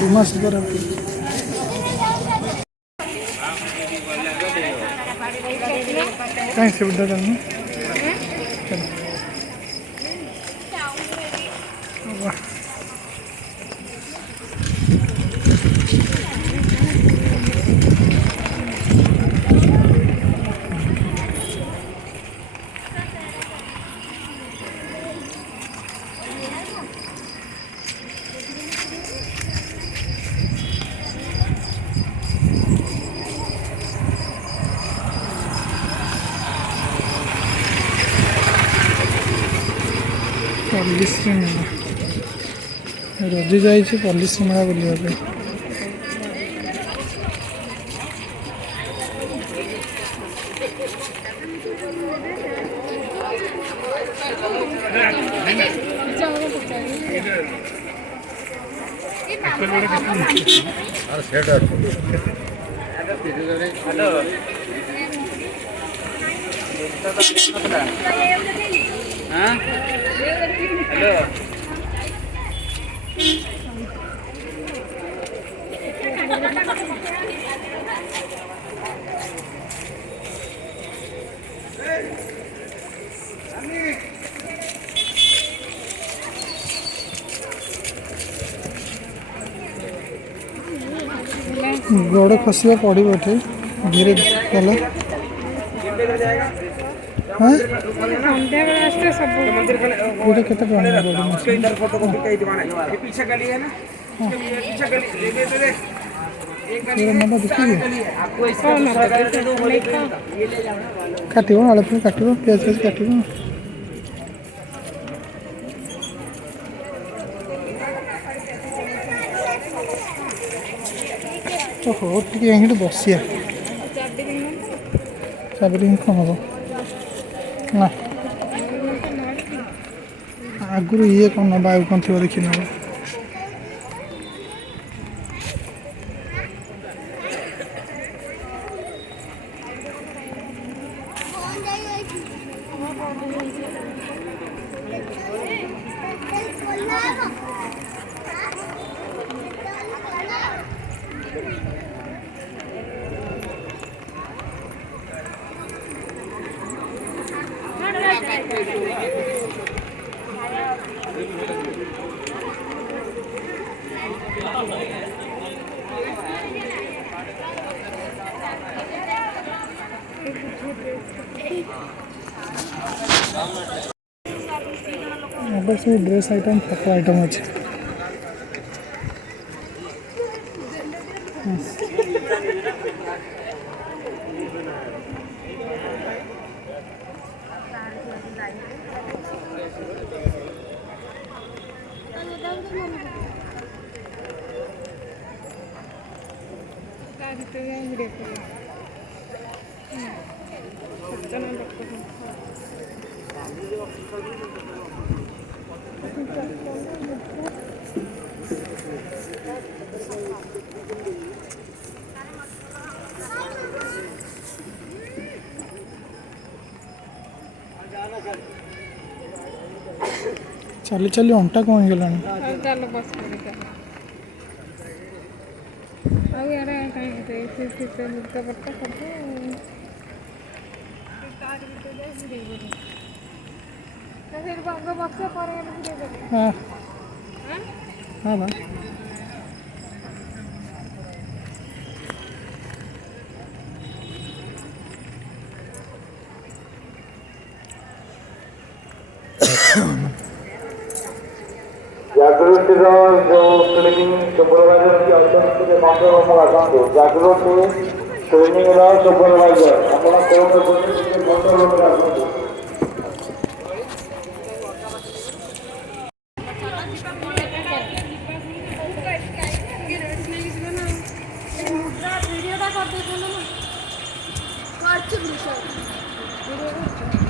रूमा से पर कहीं से बुढ़ा चलना पल्लीश्री मेला रजी जाइए पल्लीश्री मेला बुलाया हेलो गोड़ खसवा पड़े धीरे गला हाँ पूरा केते काटो आलू फिर काटो प्याज प्याज काटो तो हो टे बसिया चाबी कौन हम ना आगुरी ये कौन ना बायु कौन थी देखी ना बस ड्रेस आइटम फोटो आइटम अच्छे चली चली अंटा कौन गला हाँ हाँ बा जागृति जो क्लीनिंग सुपरवाइजर की अवसर से मात्र आसतु जागृति क्लीनिंग सुपरवाइजर वीडियो